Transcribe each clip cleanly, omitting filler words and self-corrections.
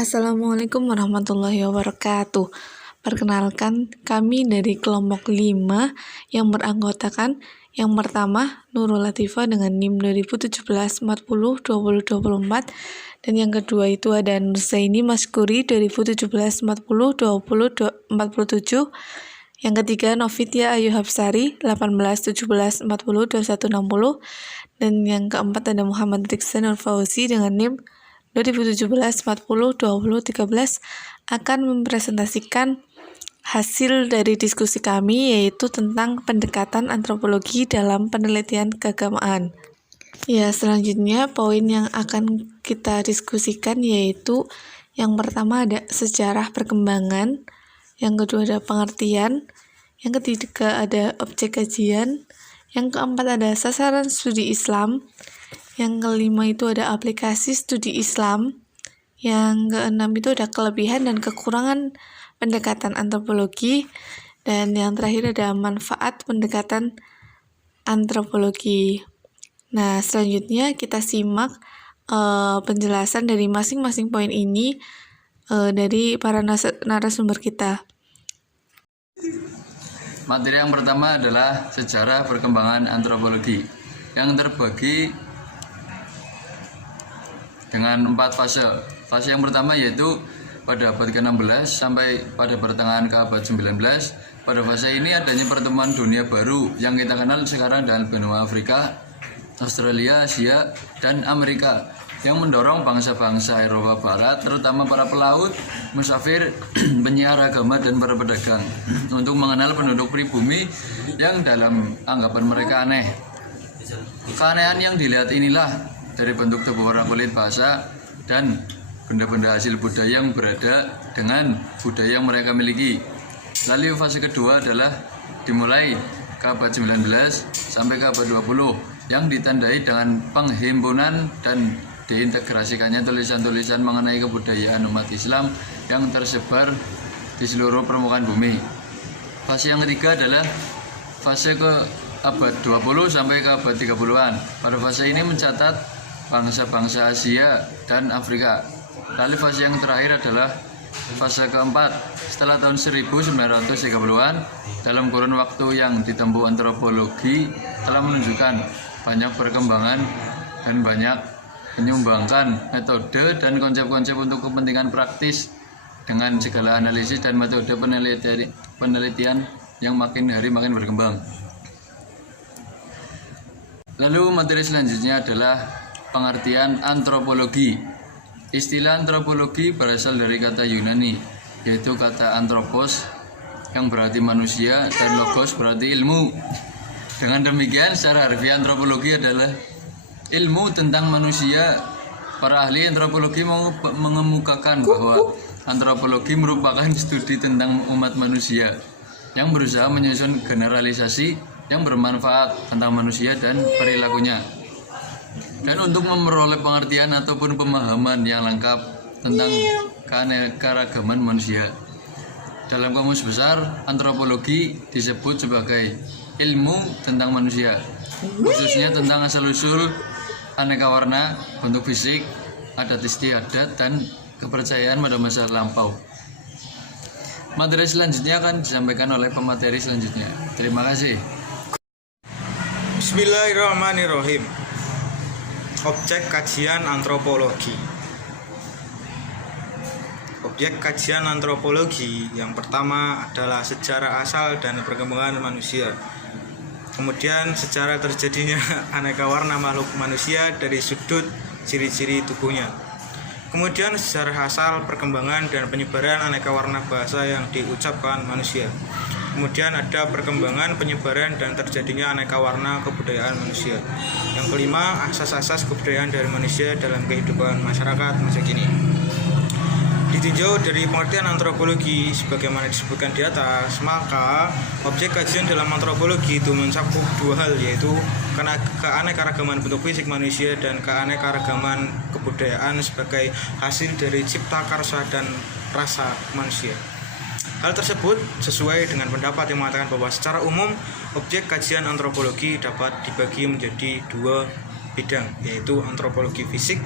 Assalamualaikum warahmatullahi wabarakatuh. Perkenalkan, kami dari kelompok 5 yang beranggotakan yang pertama Nurul Latifah dengan NIM 2017 40 20 24, dan yang kedua itu ada Nurzaini Maskuri 2017 40 20 47, yang ketiga Novitya Ayu Hapsari 18 17 40 21 60, dan yang keempat ada Muhammad Riksan Fauzi dengan NIM 2017 40 20 13 akan mempresentasikan hasil dari diskusi kami, yaitu tentang pendekatan antropologi dalam penelitian keagamaan. Ya, selanjutnya poin yang akan kita diskusikan yaitu yang pertama ada sejarah perkembangan, yang kedua ada pengertian, yang ketiga ada objek kajian, yang keempat ada sasaran studi Islam, yang kelima itu ada aplikasi studi Islam, yang keenam itu ada kelebihan dan kekurangan pendekatan antropologi, dan yang terakhir ada manfaat pendekatan antropologi. Nah, selanjutnya kita simak penjelasan dari masing-masing poin ini dari para narasumber kita. Materi yang pertama adalah sejarah perkembangan antropologi yang terbagi dengan 4 fase. Fase yang pertama yaitu pada abad ke-16 sampai pada pertengahan ke abad 19. Pada fase ini adanya pertemuan dunia baru yang kita kenal sekarang dalam benua Afrika, Australia, Asia, dan Amerika, yang mendorong bangsa-bangsa Eropa Barat, terutama para pelaut, musafir, penyiar agama, dan para pedagang, untuk mengenal penduduk pribumi yang dalam anggapan mereka aneh. Keanehan yang dilihat inilah dari bentuk tubuh, warna kulit, bahasa, dan benda-benda hasil budaya yang berada dengan budaya yang mereka miliki. Lalu fase kedua adalah dimulai ke abad 19 sampai ke abad 20 yang ditandai dengan penghimpunan dan diintegrasikannya tulisan-tulisan mengenai kebudayaan umat Islam yang tersebar di seluruh permukaan bumi. Fase yang ketiga adalah fase ke abad 20 sampai ke abad 30-an. Pada fase ini mencatat bangsa-bangsa Asia dan Afrika. Lalu fase yang terakhir adalah fase keempat setelah tahun 1930-an. Dalam kurun waktu yang ditempuh antropologi telah menunjukkan banyak perkembangan dan banyak menyumbangkan metode dan konsep-konsep untuk kepentingan praktis dengan segala analisis dan metode penelitian yang makin hari makin berkembang. Lalu materi selanjutnya adalah pengertian antropologi. Istilah antropologi berasal dari kata Yunani, yaitu kata anthropos yang berarti manusia dan logos berarti ilmu. Dengan demikian, secara harfiah antropologi adalah ilmu tentang manusia. Para ahli antropologi mengemukakan bahwa antropologi merupakan studi tentang umat manusia yang berusaha menyusun generalisasi yang bermanfaat tentang manusia dan perilakunya, dan untuk memperoleh pengertian ataupun pemahaman yang lengkap tentang keanekaragaman manusia. Dalam kamus besar, antropologi disebut sebagai ilmu tentang manusia, khususnya tentang asal-usul, aneka warna, bentuk fisik, adat istiadat, dan kepercayaan pada masa lampau. Materi selanjutnya akan disampaikan oleh pemateri selanjutnya. Terima kasih. Bismillahirrahmanirrahim. Objek kajian antropologi. Objek kajian antropologi yang pertama adalah sejarah asal dan perkembangan manusia. Kemudian sejarah terjadinya aneka warna makhluk manusia dari sudut ciri-ciri tubuhnya. Kemudian sejarah asal, perkembangan, dan penyebaran aneka warna bahasa yang diucapkan manusia. Kemudian ada perkembangan, penyebaran, dan terjadinya aneka warna kebudayaan manusia. Yang kelima, asas-asas kebudayaan dari manusia dalam kehidupan masyarakat masa kini. Ditinjau dari pengertian antropologi sebagaimana disebutkan di atas, maka objek kajian dalam antropologi itu mencakup dua hal, yaitu keanekaragaman bentuk fisik manusia dan keanekaragaman kebudayaan sebagai hasil dari cipta karsa dan rasa manusia. Hal tersebut sesuai dengan pendapat yang mengatakan bahwa secara umum objek kajian antropologi dapat dibagi menjadi dua bidang, yaitu antropologi fisik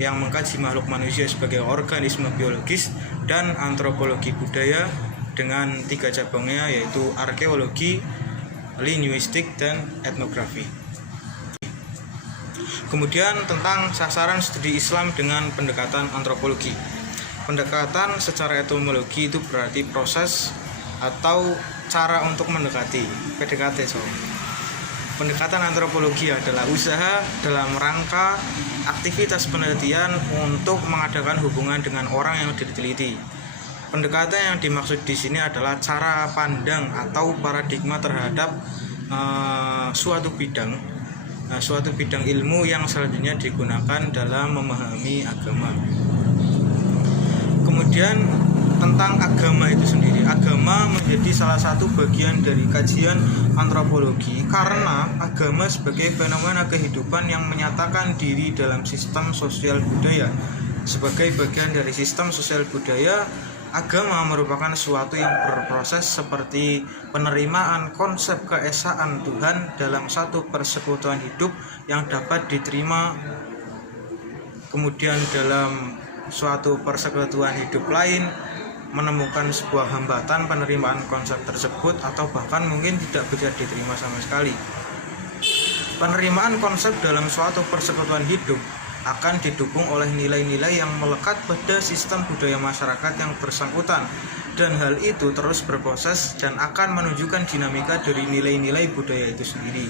yang mengkaji makhluk manusia sebagai organisme biologis, dan antropologi budaya dengan 3 cabangnya, yaitu arkeologi, linguistik, dan etnografi. Kemudian tentang sasaran studi Islam dengan pendekatan antropologi. Pendekatan secara etimologi itu berarti proses atau cara untuk mendekati, PDKT. Pendekatan antropologi adalah usaha dalam rangka aktivitas penelitian untuk mengadakan hubungan dengan orang yang diteliti. Pendekatan yang dimaksud di sini adalah cara pandang atau paradigma terhadap suatu bidang ilmu yang selanjutnya digunakan dalam memahami agama. Kemudian tentang agama itu sendiri. Agama menjadi salah satu bagian dari kajian antropologi karena agama sebagai fenomena kehidupan yang menyatakan diri dalam sistem sosial budaya. Sebagai bagian dari sistem sosial budaya, agama merupakan sesuatu yang berproses seperti penerimaan konsep keesaan Tuhan dalam satu persekutuan hidup yang dapat diterima, kemudian dalam suatu persekutuan hidup lain menemukan sebuah hambatan penerimaan konsep tersebut atau bahkan mungkin tidak bisa diterima sama sekali. Penerimaan konsep dalam suatu persekutuan hidup akan didukung oleh nilai-nilai yang melekat pada sistem budaya masyarakat yang bersangkutan, dan hal itu terus berproses dan akan menunjukkan dinamika dari nilai-nilai budaya itu sendiri.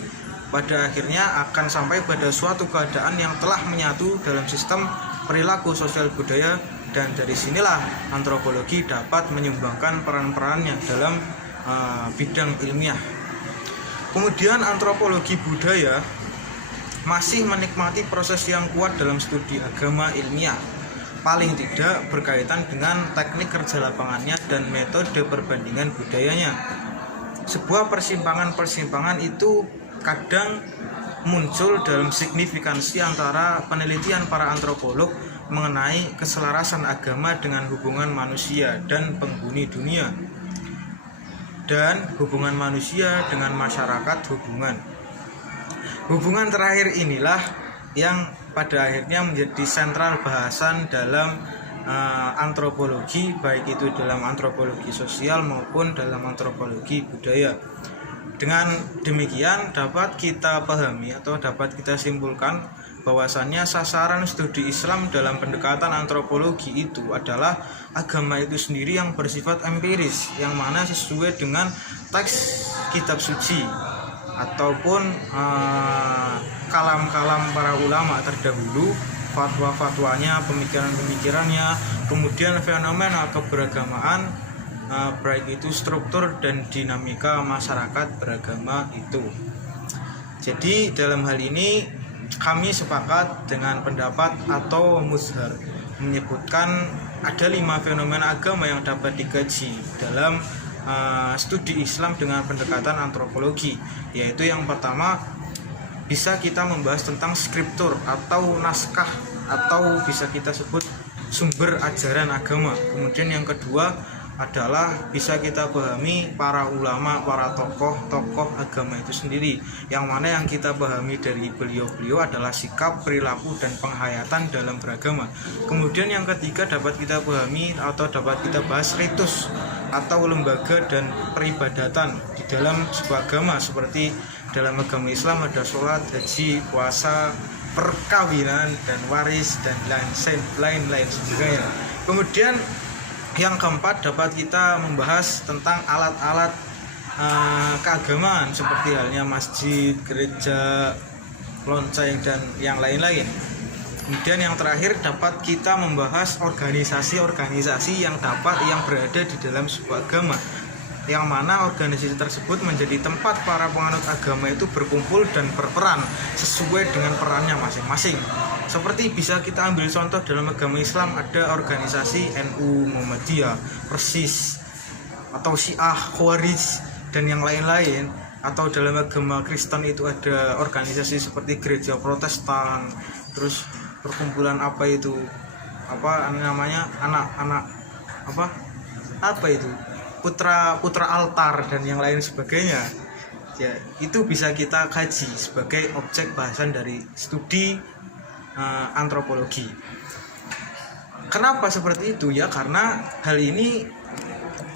Pada akhirnya akan sampai pada suatu keadaan yang telah menyatu dalam sistem perilaku sosial budaya, dan dari sinilah antropologi dapat menyumbangkan peran-perannya dalam bidang ilmiah. Kemudian antropologi budaya masih menikmati proses yang kuat dalam studi agama ilmiah, paling tidak berkaitan dengan teknik kerja lapangannya dan metode perbandingan budayanya. Sebuah persimpangan-persimpangan itu kadang muncul dalam signifikansi antara penelitian para antropolog mengenai keselarasan agama dengan hubungan manusia dan penghuni dunia, dan hubungan manusia dengan masyarakat hubungan terakhir inilah yang pada akhirnya menjadi sentral bahasan dalam antropologi, baik itu dalam antropologi sosial maupun dalam antropologi budaya. Dengan demikian dapat kita pahami atau dapat kita simpulkan bahwasannya sasaran studi Islam dalam pendekatan antropologi itu adalah agama itu sendiri yang bersifat empiris, yang mana sesuai dengan teks kitab suci ataupun kalam-kalam para ulama terdahulu, fatwa-fatwanya, pemikiran-pemikirannya, kemudian fenomena keberagamaan, baik itu struktur dan dinamika masyarakat beragama itu. Jadi dalam hal ini kami sepakat dengan pendapat atau Muzhar menyebutkan ada 5 fenomena agama yang dapat dikaji dalam studi Islam dengan pendekatan antropologi, yaitu yang pertama bisa kita membahas tentang skriptur atau naskah atau bisa kita sebut sumber ajaran agama. Kemudian yang kedua adalah bisa kita pahami para ulama, para tokoh agama itu sendiri, yang mana yang kita pahami dari beliau-beliau adalah sikap, perilaku, dan penghayatan dalam beragama. Kemudian yang ketiga dapat kita pahami atau dapat kita bahas ritus atau lembaga dan peribadatan di dalam sebuah agama, seperti dalam agama Islam ada sholat, haji, puasa, perkawinan, dan waris, dan lain-lain sebagainya. Kemudian yang keempat dapat kita membahas tentang alat-alat keagamaan seperti halnya masjid, gereja, lonceng, dan yang lain-lain. Kemudian yang terakhir dapat kita membahas organisasi-organisasi yang berada di dalam sebuah agama, yang mana organisasi tersebut menjadi tempat para penganut agama itu berkumpul dan berperan sesuai dengan perannya masing-masing. Seperti bisa kita ambil contoh dalam agama Islam ada organisasi NU, Muhammadiyah, Persis, atau Syiah, Khawarij, dan yang lain-lain. Atau dalam agama Kristen itu ada organisasi seperti gereja Protestan, terus perkumpulan putra altar, dan yang lain sebagainya. Ya, itu bisa kita kaji sebagai objek bahasan dari studi antropologi. Kenapa seperti itu? Ya karena hal ini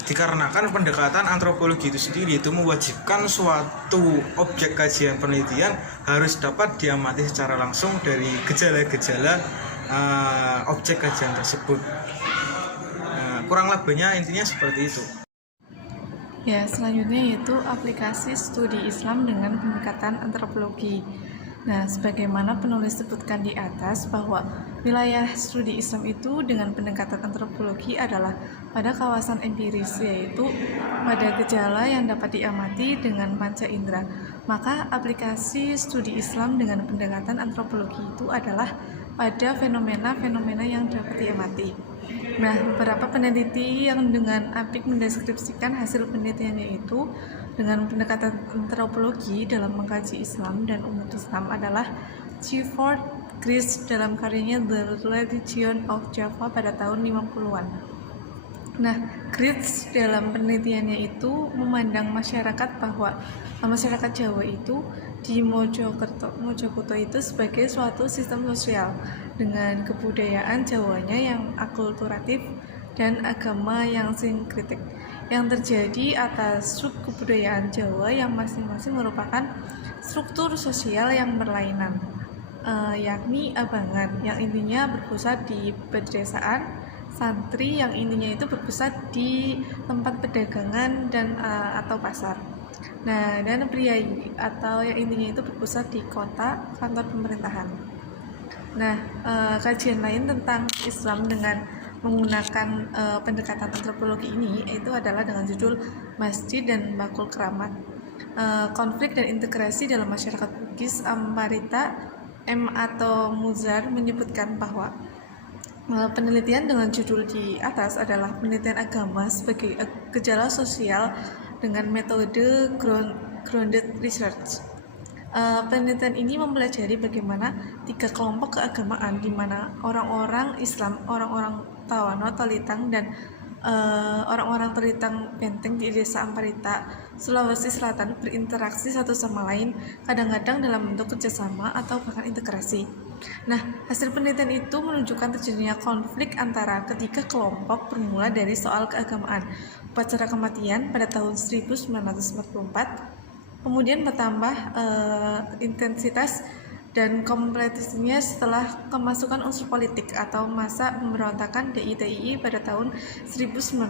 dikarenakan pendekatan antropologi itu sendiri itu mewajibkan suatu objek kajian penelitian harus dapat diamati secara langsung dari gejala-gejala objek kajian tersebut. Kurang lebihnya intinya seperti itu. Ya, selanjutnya yaitu aplikasi studi Islam dengan pendekatan antropologi. Nah, sebagaimana penulis sebutkan di atas bahwa wilayah studi Islam itu dengan pendekatan antropologi adalah pada kawasan empiris, yaitu pada gejala yang dapat diamati dengan panca indera. Maka aplikasi studi Islam dengan pendekatan antropologi itu adalah pada fenomena-fenomena yang dapat diamati. Nah, beberapa peneliti yang dengan apik mendeskripsikan hasil penelitiannya itu dengan pendekatan antropologi dalam mengkaji Islam dan umat Islam adalah Gifford Chris dalam karyanya The Religion of Java pada tahun 50-an. Nah, Chris dalam penelitiannya itu memandang masyarakat bahwa masyarakat Jawa itu di Mojokerto itu sebagai suatu sistem sosial dengan kebudayaan Jawanya yang akulturatif dan agama yang sinkritik yang terjadi atas subkebudayaan Jawa yang masing-masing merupakan struktur sosial yang berlainan, yakni abangan yang intinya berpusat di pedesaan, santri yang intinya itu berpusat di tempat perdagangan dan atau pasar. Nah, dan priai atau yang intinya itu berpusat di kota, kantor pemerintahan. Nah, kajian lain tentang Islam dengan menggunakan pendekatan antropologi ini itu adalah dengan judul Masjid dan Bakul Keramat, konflik dan integrasi dalam masyarakat Bugis. Amparita M. atau Muzar menyebutkan bahwa penelitian dengan judul di atas adalah penelitian agama sebagai gejala sosial dengan metode grounded research. Penelitian ini mempelajari bagaimana 3 kelompok keagamaan di mana orang-orang Islam, orang-orang Tawano, Tolitang, dan orang-orang Tolitang Benteng di desa Amparita, Sulawesi Selatan berinteraksi satu sama lain, kadang-kadang dalam bentuk kerjasama atau bahkan integrasi. Nah, hasil penelitian itu menunjukkan terjadinya konflik antara ketiga kelompok bermula dari soal keagamaan. Upacara kematian pada tahun 1944, kemudian bertambah intensitas dan kompleksitasnya setelah kemasukan unsur politik atau masa pemberontakan DITII pada tahun 1951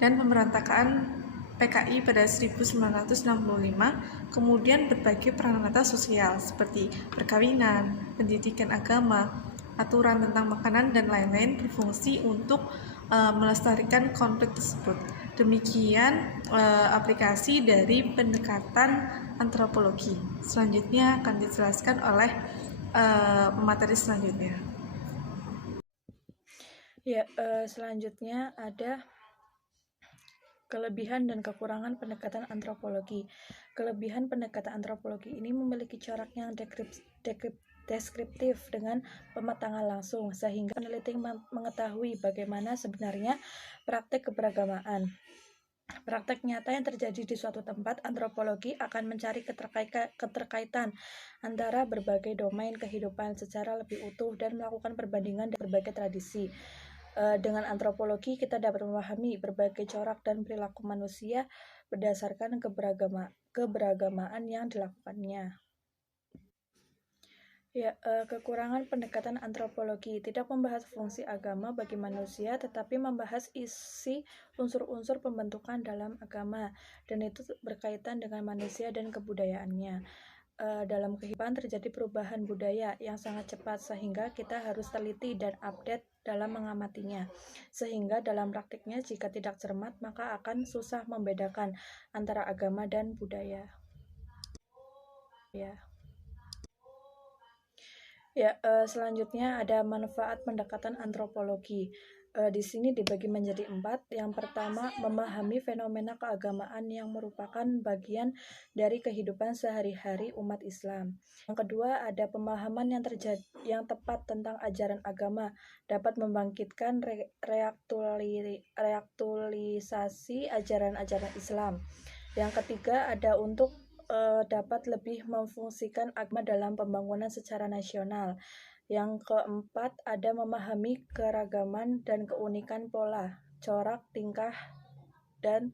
dan pemberontakan PKI pada 1965, kemudian berbagai peranata sosial seperti perkawinan, pendidikan agama, aturan tentang makanan, dan lain-lain berfungsi untuk melestarikan konflik tersebut. Demikian aplikasi dari pendekatan antropologi. Selanjutnya akan dijelaskan oleh pemateri selanjutnya. Ya, selanjutnya ada kelebihan dan kekurangan pendekatan antropologi. Kelebihan pendekatan antropologi ini memiliki corak yang deskriptif dengan pematangan langsung, sehingga peneliti mengetahui bagaimana sebenarnya praktek keberagamaan. Praktek nyata yang terjadi di suatu tempat, antropologi akan mencari keterkaitan antara berbagai domain kehidupan secara lebih utuh dan melakukan perbandingan dari berbagai tradisi. Dengan antropologi kita dapat memahami berbagai corak dan perilaku manusia berdasarkan keberagamaan yang dilakukannya. Ya, kekurangan pendekatan antropologi tidak membahas fungsi agama bagi manusia, tetapi membahas isi unsur-unsur pembentukan dalam agama, dan itu berkaitan dengan manusia dan kebudayaannya. Dalam kehidupan terjadi perubahan budaya yang sangat cepat, sehingga kita harus teliti dan update dalam mengamatinya. Sehingga dalam praktiknya jika tidak cermat, maka akan susah membedakan antara agama dan budaya. Selanjutnya ada manfaat pendekatan antropologi. Di sini dibagi menjadi 4. Yang pertama, memahami fenomena keagamaan yang merupakan bagian dari kehidupan sehari-hari umat Islam. Yang kedua, ada pemahaman yang tepat tentang ajaran agama, dapat membangkitkan reaktualisasi ajaran-ajaran Islam. Yang ketiga, ada untuk dapat lebih memfungsikan agama dalam pembangunan secara nasional. Yang keempat, ada memahami keragaman dan keunikan pola, corak, tingkat dan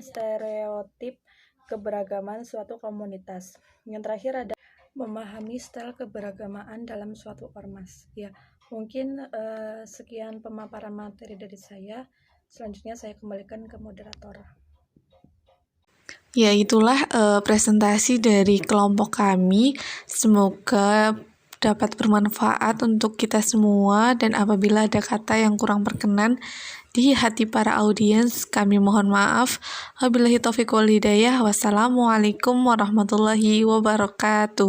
stereotip keberagaman suatu komunitas. Yang terakhir ada memahami style keberagamaan dalam suatu ormas. Ya, mungkin sekian pemaparan materi dari saya. Selanjutnya saya kembalikan ke moderator. Ya, itulah presentasi dari kelompok kami. Semoga dapat bermanfaat untuk kita semua, dan apabila ada kata yang kurang berkenan di hati para audiens, kami mohon maaf. Wabillahi taufiq wal hidayah. Wassalamualaikum warahmatullahi wabarakatuh.